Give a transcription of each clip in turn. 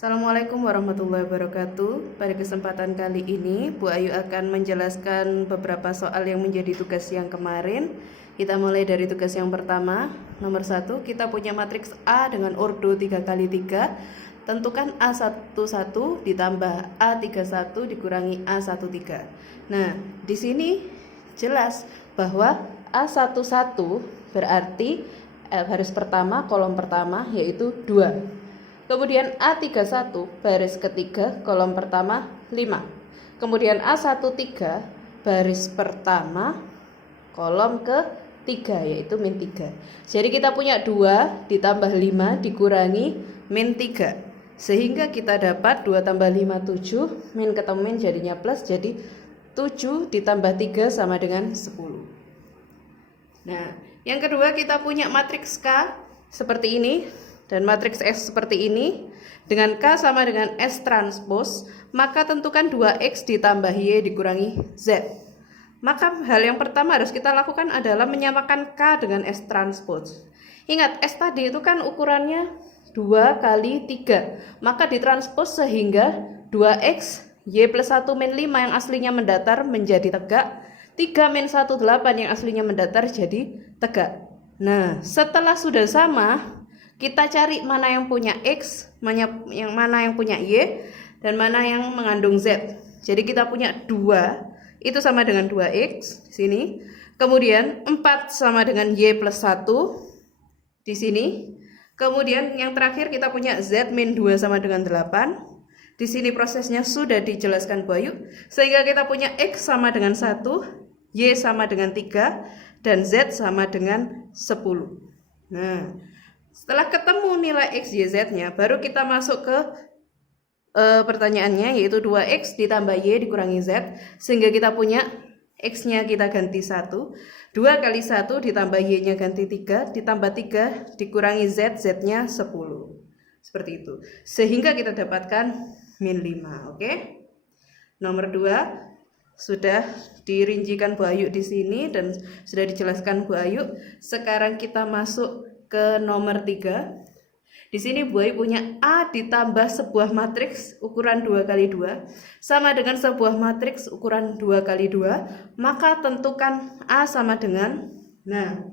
Assalamualaikum warahmatullahi wabarakatuh. Pada kesempatan kali ini, Bu Ayu akan menjelaskan beberapa soal yang menjadi tugas yang kemarin. Kita mulai dari tugas yang pertama. Nomor 1, kita punya matriks A dengan ordo 3x3. Tentukan A11 ditambah A31 dikurangi A13. Nah, di sini jelas bahwa A11 berarti baris pertama, kolom pertama yaitu 2. Kemudian A31 baris ketiga kolom pertama 5. Kemudian A13 baris pertama kolom ketiga yaitu min 3. Jadi kita punya 2 ditambah 5 dikurangi min 3. Sehingga kita dapat 2 tambah 5 7, min ketemu min jadinya plus, jadi 7 ditambah 3 sama dengan 10. Nah, yang kedua kita punya matriks K seperti ini dan matriks S seperti ini dengan K sama dengan S transpose, maka tentukan 2X ditambah Y dikurangi Z. Maka hal yang pertama harus kita lakukan adalah menyamakan K dengan S transpose. Ingat, S tadi itu kan ukurannya 2 kali 3, maka ditranspose sehingga 2X Y plus 1 min 5 yang aslinya mendatar menjadi tegak, 3 min 1 8 yang aslinya mendatar jadi tegak. Nah, setelah sudah sama, kita cari mana yang punya X, mana yang punya Y, dan mana yang mengandung Z. Jadi kita punya 2, itu sama dengan 2X di sini. Kemudian 4 sama dengan Y plus 1 di sini. Kemudian yang terakhir kita punya Z min 2 sama dengan 8. Di sini prosesnya sudah dijelaskan Bu Ayu. Sehingga kita punya X sama dengan 1, Y sama dengan 3, dan Z sama dengan 10. Nah, setelah ketemu nilai X, Y, Z-nya, baru kita masuk ke pertanyaannya, yaitu 2X ditambah Y dikurangi Z, sehingga kita punya X-nya kita ganti 1, 2 kali 1 ditambah Y-nya ganti 3, ditambah 3 dikurangi Z, Z-nya 10. Seperti itu. Sehingga kita dapatkan min 5, oke? Nomor 2 sudah dirincikan Bu Ayu di sini dan sudah dijelaskan Bu Ayu. Sekarang kita masuk ke nomor 3. Di sini Bu Ayu punya A ditambah sebuah matriks ukuran 2 kali 2 sama dengan sebuah matriks ukuran 2 kali 2, maka tentukan A sama dengan. Nah,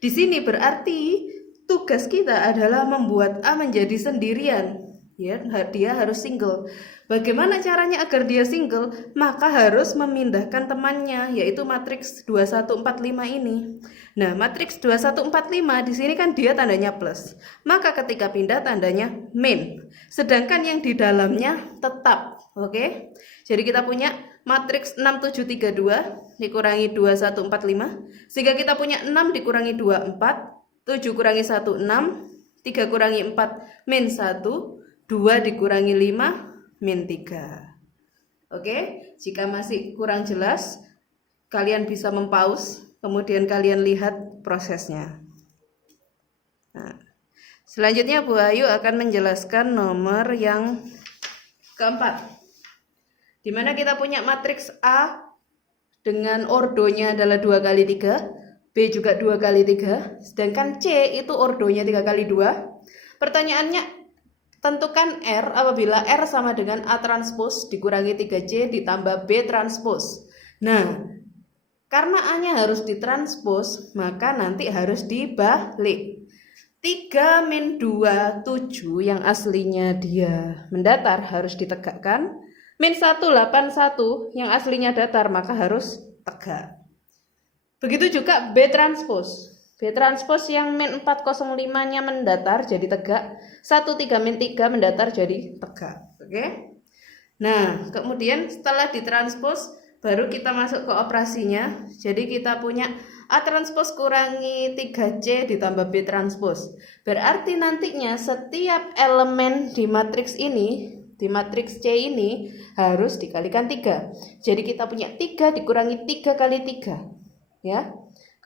di sini berarti tugas kita adalah membuat A menjadi sendirian. Ya, dia harus single. Bagaimana caranya agar dia single? Maka harus memindahkan temannya, yaitu matriks 2145 ini. Nah, matriks 2145 di sini kan dia tandanya plus. Maka ketika pindah tandanya min. Sedangkan yang di dalamnya tetap. Oke? Jadi kita punya matriks 6732 dikurangi 2145. Sehingga kita punya 6 dikurangi 2 4, 7 kurangi 1 6, 3 kurangi 4 min 1, 2 dikurangi 5 min 3. Oke, jika masih kurang jelas, kalian bisa mempause, kemudian kalian lihat prosesnya. Nah, selanjutnya Bu Ayu akan menjelaskan nomor yang keempat, di mana kita punya matriks A dengan ordonya adalah 2 kali 3, B juga 2 kali 3, sedangkan C itu ordonya 3 kali 2. Pertanyaannya, tentukan R apabila R sama dengan A transpose dikurangi 3C ditambah B transpose. Nah, karena A-nya harus ditranspose, maka nanti harus dibalik. 3 min 2, 7 yang aslinya dia mendatar harus ditegakkan. Min 1, 8, 1 yang aslinya datar maka harus tegak. Begitu juga B transpose. B transpose yang min 405-nya mendatar jadi tegak, 1 3 min 3 mendatar jadi tegak. Oke? Nah, kemudian setelah ditranspose baru kita masuk ke operasinya. Jadi kita punya A transpose kurangi 3C ditambah B transpose. Berarti nantinya setiap elemen di matriks ini, di matriks C ini harus dikalikan 3. Jadi kita punya 3 dikurangi 3 kali 3. Ya.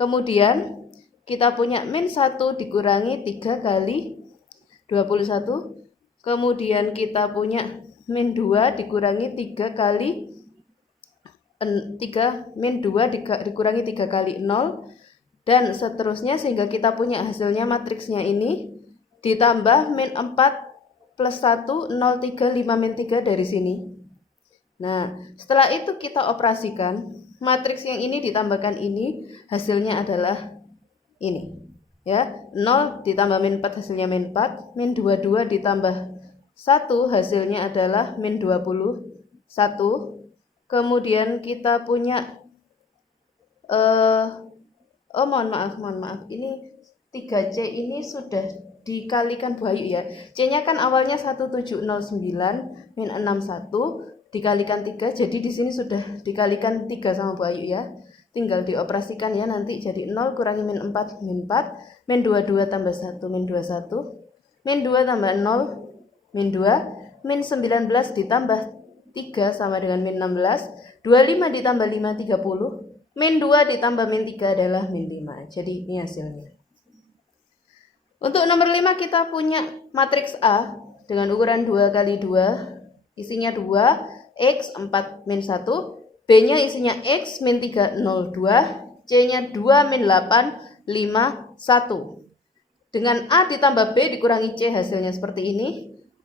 Kemudian kita punya min 1 dikurangi 3 kali 21. Kemudian kita punya min 2 dikurangi 3 kali 3, min 2 dikurangi 3 kali 0. Dan seterusnya sehingga kita punya hasilnya matriksnya ini ditambah min 4 plus 1, 0, 3, 5, min 3 dari sini. Nah, setelah itu kita operasikan, matriks yang ini ditambahkan ini, hasilnya adalah ini. Ya, 0 ditambah min 4 hasilnya min 4, min 22 ditambah 1 hasilnya adalah min 21. Kemudian kita punya mohon maaf, ini 3C ini sudah dikalikan Bu Ayu ya. C-nya kan awalnya 1709 min 61 dikalikan 3, jadi di sini sudah dikalikan 3 sama Bu Ayu ya. Tinggal dioperasikan ya nanti jadi 0 kurangi min 4, min 4, min 22 tambah 1, min 21, min 2 tambah 0, min 2, min 19 ditambah 3 sama dengan min 16, 25 ditambah 5, 30, min 2 ditambah min 3 adalah min 5. Jadi ini hasilnya. Untuk nomor 5 kita punya matriks A dengan ukuran 2 kali 2, isinya 2, X 4 min 1, B-nya isinya X min 3, 0, 2, C-nya 2 min 8, 5, 1. Dengan A ditambah B dikurangi C hasilnya seperti ini,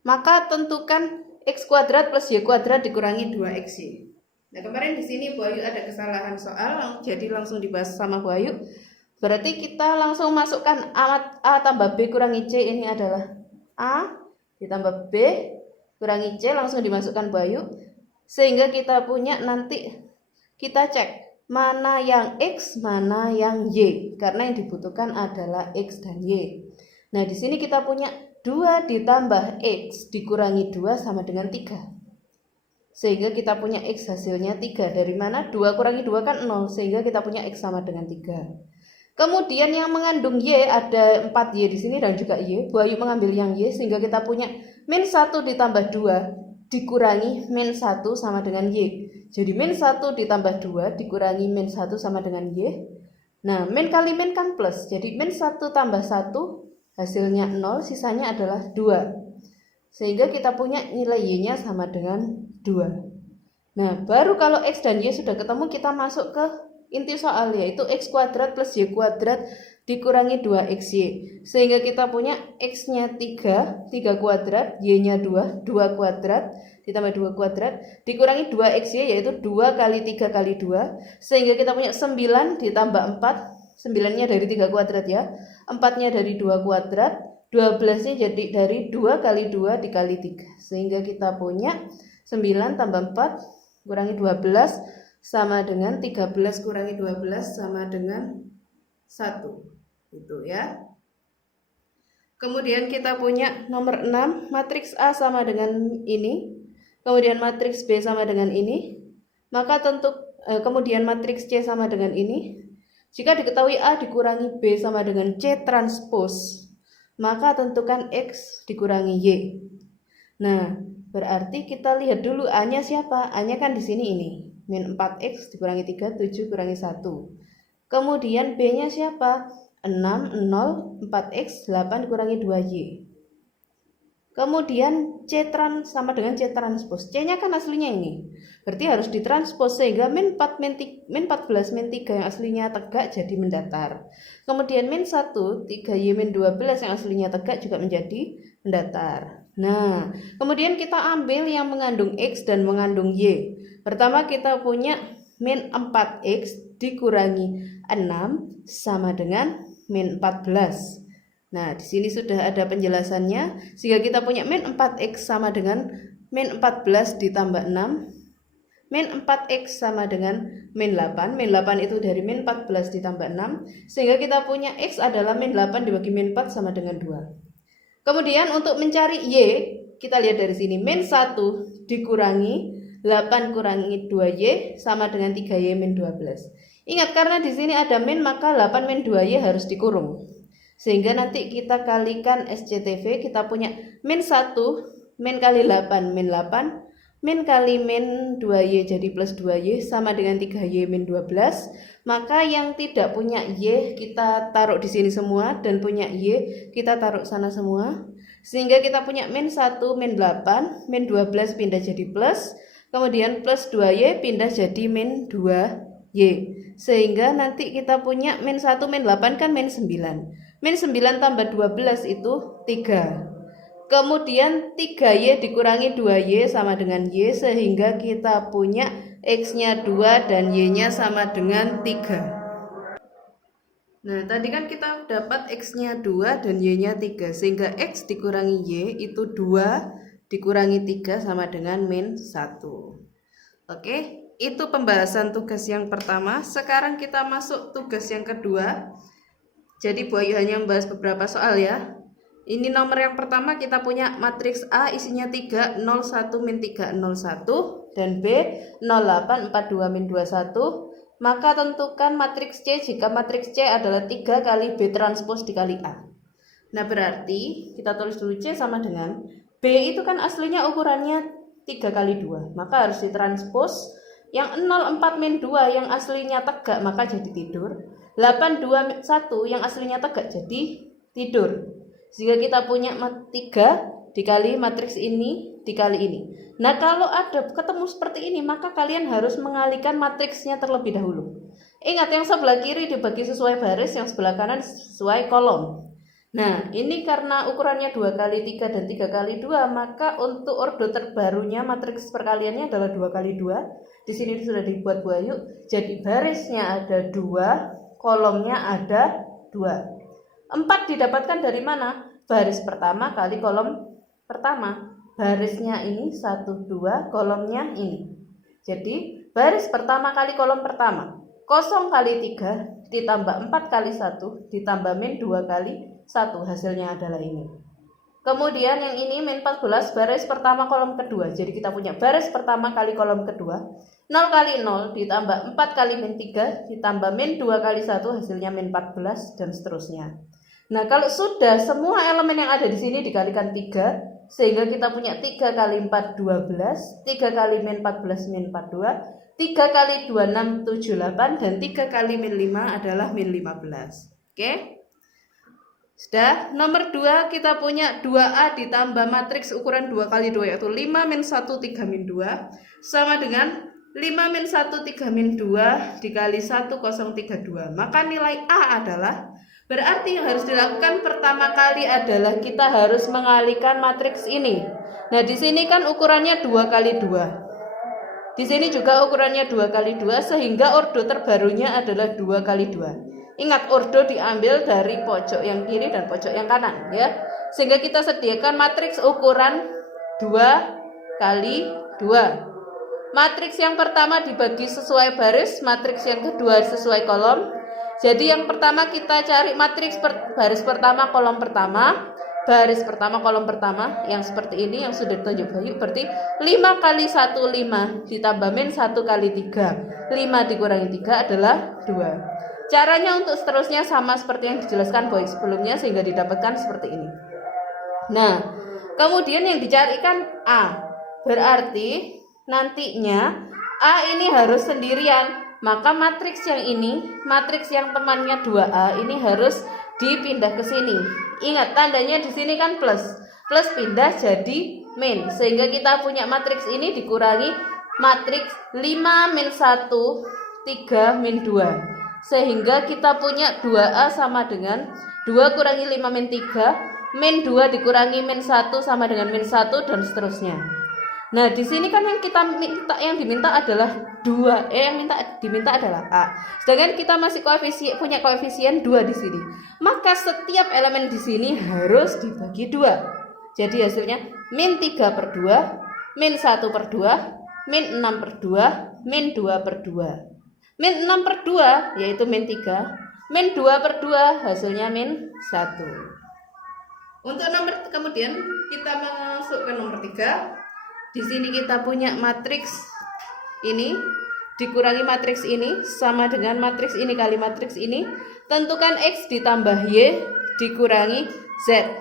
maka tentukan X kuadrat plus Y kuadrat dikurangi 2XY. Nah kemarin di sini Bu Ayu ada kesalahan soal, jadi langsung dibahas sama Bu Ayu. Berarti kita langsung masukkan A tambah B kurangi C, ini adalah A ditambah B kurangi C, langsung dimasukkan Bu Ayu. Sehingga kita punya nanti kita cek mana yang X, mana yang Y. Karena yang dibutuhkan adalah X dan Y. Nah di sini kita punya 2 ditambah X dikurangi 2 sama dengan 3. Sehingga kita punya X hasilnya 3. Dari mana? 2 kurangi 2 kan 0. Sehingga kita punya X sama dengan 3. Kemudian yang mengandung Y ada 4Y di sini dan juga Y. Bu Ayu mengambil yang Y sehingga kita punya min 1 ditambah 2 dikurangi min 1 sama dengan Y. Jadi min 1 ditambah 2 dikurangi min 1 sama dengan Y. Nah min kali min kan plus. Jadi min 1 tambah 1 hasilnya 0, sisanya adalah 2. Sehingga kita punya nilai Y-nya sama dengan 2. Nah baru kalau X dan Y sudah ketemu kita masuk ke inti soal, yaitu X kuadrat plus Y kuadrat dikurangi 2XY. Sehingga kita punya X-nya 3 kuadrat, Y-nya 2 kuadrat, ditambah 2 kuadrat, dikurangi 2XY, yaitu 2 kali 3 kali 2. Sehingga kita punya 9 ditambah 4, 9-nya dari 3 kuadrat ya, 4-nya dari 2 kuadrat, 12-nya jadi dari 2 kali 2 dikali 3. Sehingga kita punya 9 tambah 4 kurangi 12 sama dengan 13 kurangi 12 sama dengan 1. Itu ya. Kemudian kita punya nomor 6, matriks A sama dengan ini. Kemudian matriks B sama dengan ini. Maka kemudian matriks C sama dengan ini. Jika diketahui A dikurangi B sama dengan C transpose, maka tentukan X dikurangi Y. Nah, berarti kita lihat dulu A-nya siapa? A-nya kan di sini ini. Min 4X dikurangi 3, 7 kurangi 1. Kemudian B-nya siapa? 6, 0, 4X, 8 dikurangi 2Y. Kemudian C trans sama dengan C transpose. C-nya kan aslinya ini. Berarti harus ditranspose sehingga min 14, min 3 yang aslinya tegak jadi mendatar. Kemudian min 1, 3Y min 12 yang aslinya tegak juga menjadi mendatar. Nah, kemudian kita ambil yang mengandung X dan mengandung Y. Pertama kita punya min 4X dikurangi 6 sama dengan min 14. Nah, di sini sudah ada penjelasannya. Sehingga kita punya min 4X sama dengan min 14 ditambah 6. Min 4X sama dengan min 8. Min 8 itu dari min 14 ditambah 6. Sehingga kita punya X adalah min 8 dibagi min 4 sama dengan 2. Kemudian untuk mencari Y, kita lihat dari sini. Min 1 dikurangi 8 kurangi 2Y sama dengan 3Y min 12. Ingat karena di sini ada min maka 8 min 2Y harus dikurung. Sehingga nanti kita kalikan SCTV, kita punya min 1, min kali 8, min 8, min kali min 2Y jadi plus 2Y sama dengan 3Y min 12. Maka yang tidak punya Y kita taruh di sini semua dan punya Y kita taruh sana semua. Sehingga kita punya min 1, min 8, min 12 pindah jadi plus. Kemudian plus 2Y pindah jadi min 2Y. Sehingga nanti kita punya min 1, min 8 kan min 9. Min 9 tambah 12 itu 3. Kemudian 3Y dikurangi 2Y sama dengan Y, sehingga kita punya X-nya 2 dan Y-nya sama dengan 3. Nah, tadi kan kita dapat X-nya 2 dan Y-nya 3, sehingga X dikurangi Y itu 2 dikurangi 3 sama dengan min 1. Oke, itu pembahasan tugas yang pertama. Sekarang kita masuk tugas yang kedua. Jadi Bu Ayu hanya membahas beberapa soal ya. Ini nomor yang pertama, kita punya matriks A isinya 3, 0, 1, min 3, 0, 1, dan B 0, 8, 4, 2, min 2, 1. Maka tentukan matriks C jika matriks C adalah 3 kali B transpos dikali A. Nah, berarti kita tulis dulu C sama dengan B itu kan aslinya ukurannya 3 kali 2, maka harus ditranspos. Yang 0, 4, min 2 yang aslinya tegak maka jadi tidur. 8, 2, 1 yang aslinya tegak jadi tidur. Sehingga kita punya 3 dikali matriks ini dikali ini. Nah, kalau ada ketemu seperti ini, maka kalian harus mengalihkan matriksnya terlebih dahulu. Ingat, yang sebelah kiri dibagi sesuai baris, yang sebelah kanan sesuai kolom. Nah, ini karena ukurannya 2 kali 3 dan 3 kali 2, maka untuk ordo terbarunya matriks perkaliannya adalah 2 kali 2. Di sini sudah dibuat Bu Ayu. Jadi barisnya ada 2, kolomnya ada 2. 4 didapatkan dari mana? Baris pertama kali kolom pertama. Barisnya ini 1, 2, kolomnya ini. Jadi baris pertama kali kolom pertama. 0 kali 3 ditambah 4 kali 1 ditambah min 2 kali 1. Hasilnya adalah ini. Kemudian yang ini min 14 baris pertama kolom kedua. Jadi kita punya baris pertama kali kolom kedua. 0 kali 0 ditambah 4 kali min 3 ditambah min 2 kali 1, hasilnya min 14 dan seterusnya. Nah, kalau sudah semua elemen yang ada di sini dikalikan 3, sehingga kita punya 3 kali 4 12, 3 kali min 14 min 42, 3 kali 2 6 7 8, dan 3 kali min 5 adalah min 15. Oke? Sudah. Nomor 2 kita punya 2A ditambah matriks ukuran 2 kali 2 yaitu 5 min 1 3 min 2 sama dengan 5 min 1 3 min 2 dikali 1 0 3 2. Maka nilai A adalah, berarti yang harus dilakukan pertama kali adalah kita harus mengalihkan matriks ini. Nah, di sini kan ukurannya 2 kali 2. Di sini juga ukurannya 2 kali 2, sehingga ordo terbarunya adalah 2 kali 2. Ingat, ordo diambil dari pojok yang kiri dan pojok yang kanan ya. Sehingga kita sediakan matriks ukuran 2 kali 2. Matriks yang pertama dibagi sesuai baris, matriks yang kedua sesuai kolom. Jadi yang pertama kita cari matriks baris pertama kolom pertama. Baris pertama kolom pertama yang seperti ini yang sudah ditunjuk Bayu, berarti 5 kali 1 5 ditambah min 1 kali 3. 5 dikurangi 3 adalah 2. Caranya untuk seterusnya sama seperti yang dijelaskan Bayu sebelumnya, sehingga didapatkan seperti ini. Nah, kemudian yang dicarikan A. Berarti nantinya A ini harus sendirian. Maka matriks yang ini, matriks yang temannya 2A ini harus dipindah ke sini. Ingat, tandanya di sini kan plus. Plus pindah jadi min. Sehingga kita punya matriks ini dikurangi matriks 5 min 1 3 min 2. Sehingga kita punya 2A sama dengan 2 kurangi 5 min 3, min 2 dikurangi min 1 sama dengan min 1, dan seterusnya. Nah, di sini kan yang diminta adalah 2, yang diminta adalah A. Sedangkan kita masih punya koefisien 2 di sini. Maka setiap elemen di sini harus dibagi 2. Jadi hasilnya min 3 per 2, min 1 per 2, min 6 per 2, min 2 per 2. Min 6 per 2 yaitu min 3, min 2 per 2 hasilnya min 1. Untuk nomor kemudian kita masuk ke nomor 3. Di sini kita punya matriks ini dikurangi matriks ini sama dengan matriks ini kali matriks ini. Tentukan X ditambah Y dikurangi Z.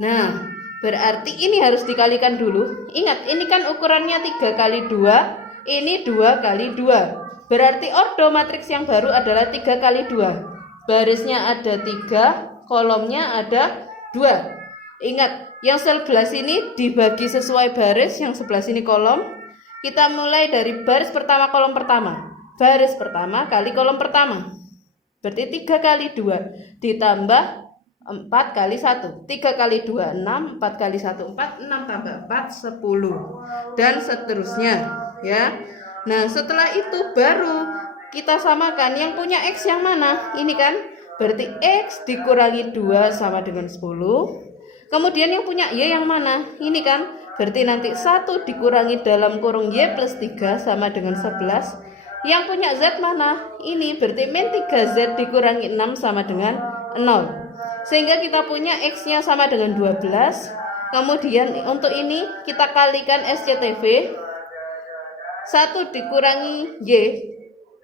Nah, berarti ini harus dikalikan dulu. Ingat, ini kan ukurannya 3 kali 2, ini 2 kali 2. Berarti ordo matriks yang baru adalah 3 kali 2. Barisnya ada 3, kolomnya ada 2. Ingat, yang sebelah sini dibagi sesuai baris, yang sebelah sini kolom. Kita mulai dari baris pertama kolom pertama. Baris pertama kali kolom pertama. Berarti 3 kali 2 ditambah 4 kali 1, 3 kali 2 6, 4 kali 1 4, 6 tambah 4 10, dan seterusnya ya. Nah setelah itu baru kita samakan yang punya X yang mana, ini kan berarti X dikurangi 2 sama dengan 10. Kemudian yang punya Y yang mana, ini kan berarti nanti 1 dikurangi dalam kurung Y plus 3 sama dengan 11. Yang punya Z mana, ini berarti min 3Z dikurangi 6 sama dengan 0. Sehingga kita punya X nya sama dengan 12. Kemudian untuk ini kita kalikan SCTV, 1 dikurangi Y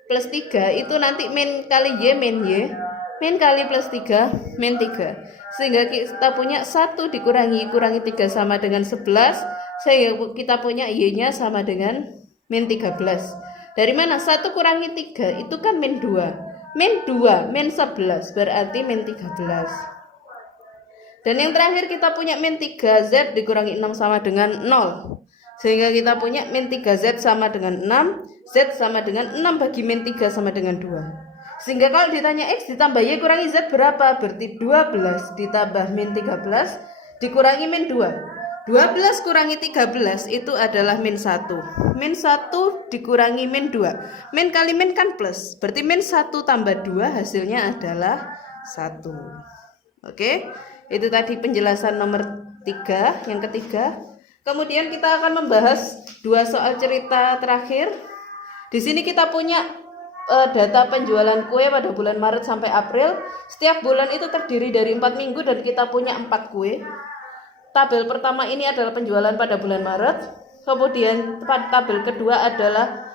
plus 3 itu nanti min kali Y min Y, min kali plus 3 min 3. Sehingga kita punya 1 dikurangi 3 sama dengan 11. Sehingga kita punya Y nya sama dengan min 13. Dari mana 1 kurangi 3 itu kan min 2, min 2 min 11 berarti min 13. Dan yang terakhir kita punya min 3Z dikurangi 6 sama dengan 0. Sehingga kita punya min 3Z sama dengan 6, Z sama dengan 6 bagi min 3 sama dengan 2. Sehingga kalau ditanya X ditambah Y kurangi Z berapa? Berarti 12 ditambah min 13 dikurangi min 2. 12 kurangi 13 itu adalah min 1. Min 1 dikurangi min 2. Min kali min kan plus. Berarti min 1 tambah 2 hasilnya adalah 1. Oke, itu tadi penjelasan nomor 3, yang ketiga. Kemudian kita akan membahas 2 soal cerita terakhir. Di sini kita punya data penjualan kue pada bulan Maret sampai April. Setiap bulan itu terdiri dari 4 minggu dan kita punya 4 kue. Tabel pertama ini adalah penjualan pada bulan Maret. Kemudian tabel kedua adalah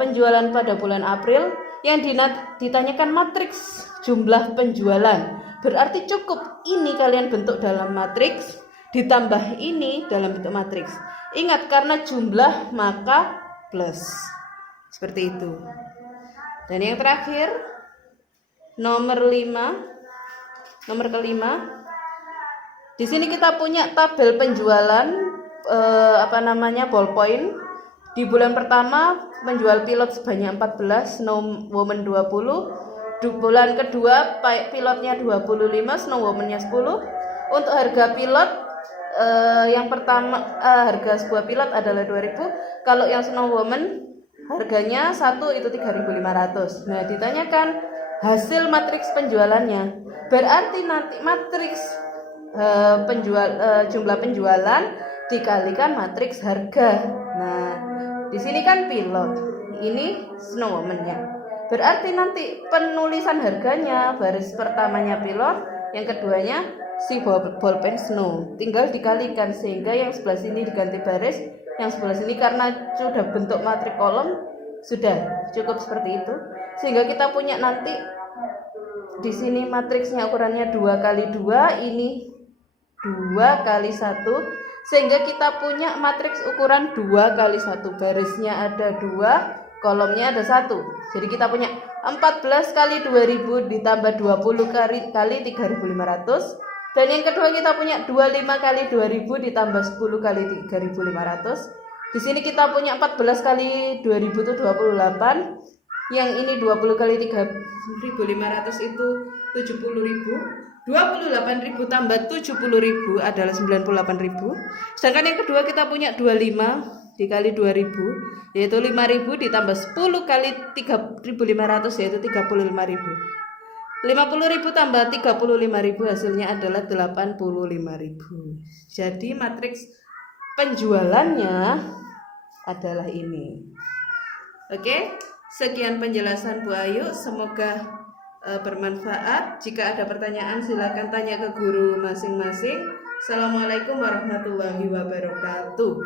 penjualan pada bulan April. Yang ditanyakan matriks jumlah penjualan. Berarti cukup ini kalian bentuk dalam matriks ditambah ini dalam bentuk matriks. Ingat, karena jumlah maka plus. Seperti itu. Dan yang terakhir nomor kelima. Di sini kita punya tabel penjualan ballpoint. Di bulan pertama menjual pilot sebanyak 14, Snow Woman 20. Di bulan kedua pilotnya 25, Snow Woman-nya 10. Untuk harga pilot yang pertama harga sebuah pilot adalah 2.000. Kalau yang Snow Woman harganya 1 itu 3.500. Nah, ditanyakan hasil matriks penjualannya. Berarti nanti matriks jumlah penjualan dikalikan matriks harga. Nah, di sini kan pilot, ini Snow Woman-nya. Berarti nanti penulisan harganya baris pertamanya pilot, yang keduanya si ballpen Snow. Tinggal dikalikan sehingga yang sebelah sini diganti baris, yang sebelah sini karena sudah bentuk matrik kolom sudah cukup seperti itu. Sehingga kita punya nanti di sini matriksnya ukurannya 2 kali 2, ini 2 kali 1, sehingga kita punya matriks ukuran 2 kali 1. Barisnya ada 2, kolomnya ada 1. Jadi kita punya 14 kali 2000 ditambah 20 kali 3500. Dan yang kedua kita punya 25 kali 2000 ditambah 10 kali 3500. Di sini kita punya 14 kali 2000 itu 28. Yang ini 20 kali 3500 itu 70.000. 28.000 tambah 70.000 adalah 98.000. Sedangkan yang kedua kita punya 25 dikali 2000 yaitu 5.000 ditambah 10 kali 3.500 yaitu 35.000. 50.000 tambah 35.000 hasilnya adalah 85.000. Jadi matriks penjualannya adalah ini. Oke, sekian penjelasan Bu Ayu, semoga bermanfaat. Jika ada pertanyaan silakan tanya ke guru masing-masing. Assalamualaikum warahmatullahi wabarakatuh.